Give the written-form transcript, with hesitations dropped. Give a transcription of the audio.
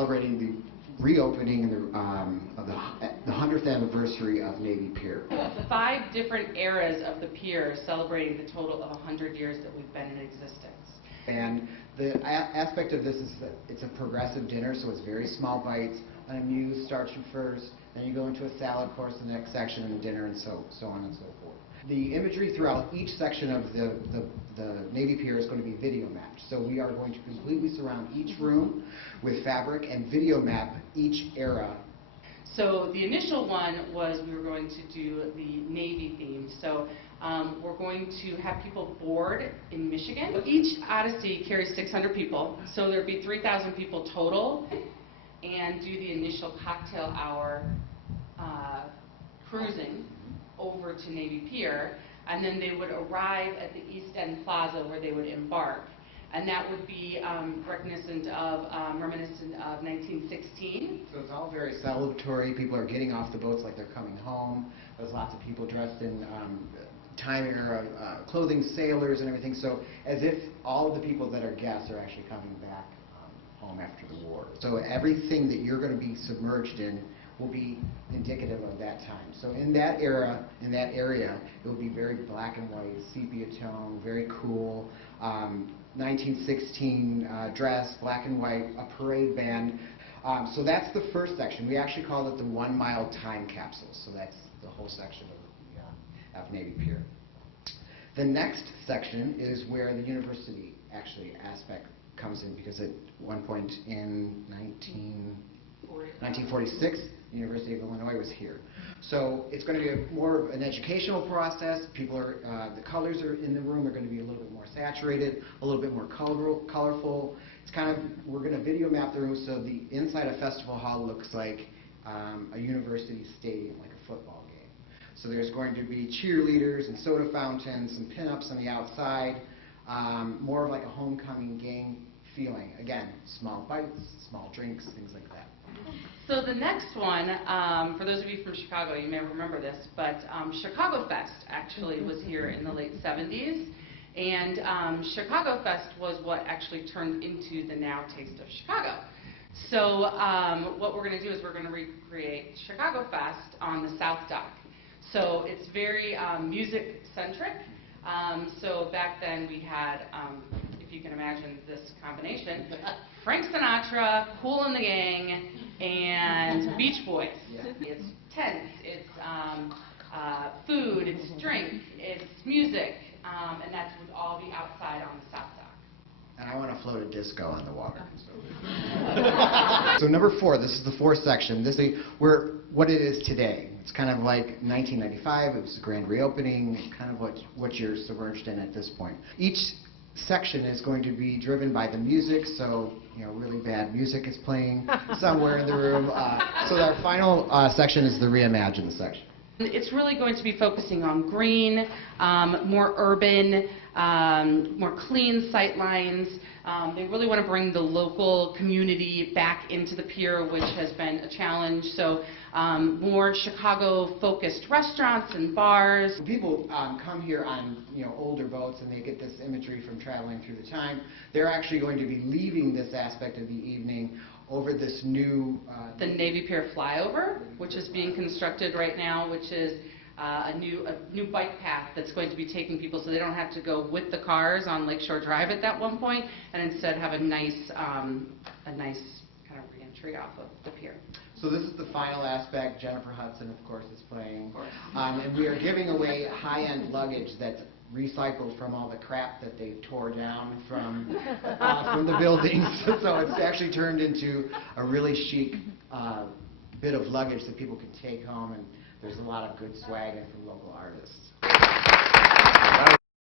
Celebrating the reopening of the 100th anniversary of Navy Pier. 5 different eras of the pier celebrating the total of 100 years that we've been in existence. And the aspect of this is that it's a progressive dinner, so it's very small bites. An amuse starts you first, then you go into a salad course in the next section and a dinner, and so on and so forth. The imagery throughout each section of the Navy Pier is going to be video mapped. So we are going to completely surround each room with fabric and video map each era. So the initial one was we were going to do the Navy theme. So we're going to have people board in Michigan. Each Odyssey carries 600 people, so there'd be 3,000 people total, and do the initial cocktail hour cruising over to Navy Pier, and then they would arrive at the East End Plaza where they would embark. And that would be reminiscent of 1916. So it's all very celebratory. People are getting off the boats like they're coming home. There's lots of people dressed in time era clothing, sailors and everything. So as if all of the people that are guests are actually coming back home after the war. So everything that you're going to be submerged in will be indicative of that time. So in that era, in that area, it will be very black and white, sepia tone, very cool. 1916 dress, black and white, a parade band. So that's the first section. We actually call it the 1 mile time capsule. So that's the whole section of Navy Pier. The next section is where the university actually aspect comes in, because at one point in 1946, the University of Illinois was here. So it's going to be more of an educational process. People are, the colors are in the room are going to be a little bit more saturated, a little bit more colorful. It's kind of, we're going to video map the room so the inside of Festival Hall looks like a university stadium, like a football game. So there's going to be cheerleaders and soda fountains and pinups on the outside, more of like a homecoming game feeling. Again, small bites, small drinks, things like that. So the next one, for those of you from Chicago, you may remember this, but Chicago Fest actually was here in the late 70s. And Chicago Fest was what actually turned into the now Taste of Chicago. So what we're going to do is we're going to recreate Chicago Fest on the South Dock. So it's very music-centric. So back then we had, if you can imagine this combination, Frank Sinatra, Kool and the Gang, and Beach Boys. Yeah. It's tents, it's food, it's drink, it's music, and that would all be outside on the South Dock. And I want to float a disco on the water. So number 4, this is the 4th section. This is what it is today. It's kind of like 1995. It was a grand reopening, kind of what you're submerged in at this point. Each section is going to be driven by the music, so really bad music is playing somewhere in the room. So our final section is the Reimagine section. It's really going to be focusing on green, more urban, more clean sight lines. They really want to bring the local community back into the pier, which has been a challenge. So more Chicago-focused restaurants and bars. People come here on older boats, and they get this imagery from traveling through the time. They're actually going to be leaving this aspect of the evening over this new the Navy Pier flyover, which is being constructed right now, which is a new bike path that's going to be taking people, so they don't have to go with the cars on Lakeshore Drive at that one point, and instead have a nice kind of reentry off of the pier. So this is the final aspect. Jennifer Hudson, of course, is playing, and we are giving away high-end luggage that's recycled from all the crap that they tore down from the buildings. So it's actually turned into a really chic bit of luggage that people can take home, and there's a lot of good swag in from local artists.